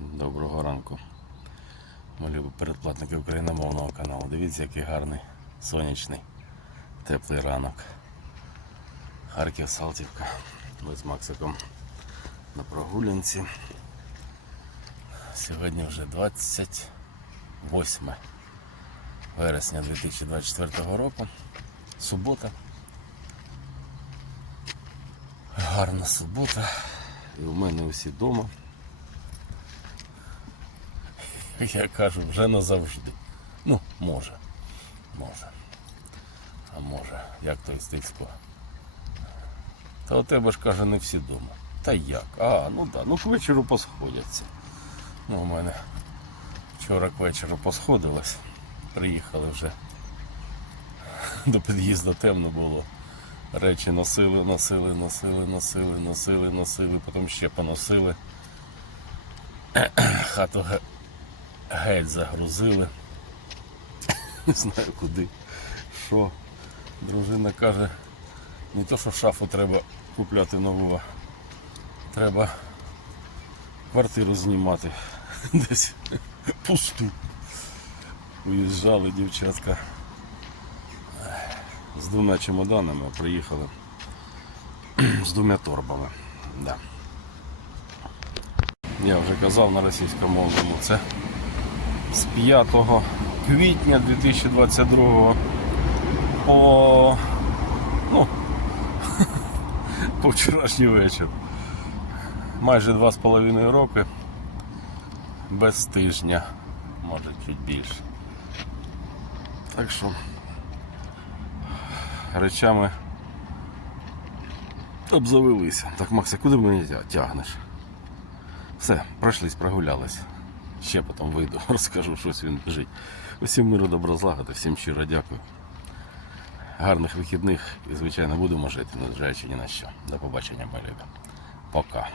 Доброго ранку. Ми передплатники україномовного каналу. Дивіться, який гарний сонячний, теплий ранок. Харків Салтівка. Ми з Максиком на прогулянці. Сьогодні вже 28 вересня 2024 року. Субота. Гарна субота. І у мене усі вдома. Я кажу, вже назавжди. Ну, може. Може. А може, як той стильсько. Та у тебе ж каже, не всі вдома. Та як? А, ну так, да. ну к вечору посходяться. Ну, у мене вчора к вечору посходилось. Приїхали вже. До під'їзду темно було. Речі носили, носили, носили, носили, носили, носили, потім ще поносили. Хату геть загрузили. Не знаю куди. Що? Дружина каже, не то, що шафу треба купляти нову, а треба квартиру знімати. Десь пусту. Уїжджали дівчатка з двома чемоданами, приїхали з двома торбами. Да. Я вже казав на російськомовному, це з 5 квітня 2022 по, ну, по вчорашній вечір. Майже два з половиною роки без тижня, може чуть більше. Так що речами обзавелися. Так, Макса, куди мене тя- тягнеш? Все, пройшлись, прогулялись. Ще потім вийду, розкажу, щось він лежить. Усім миру, добро злагоди, всім щиро дякую. Гарних вихідних і, звичайно, будемо жити, незважаючи ні на що. До побачення, мої любі. Пока.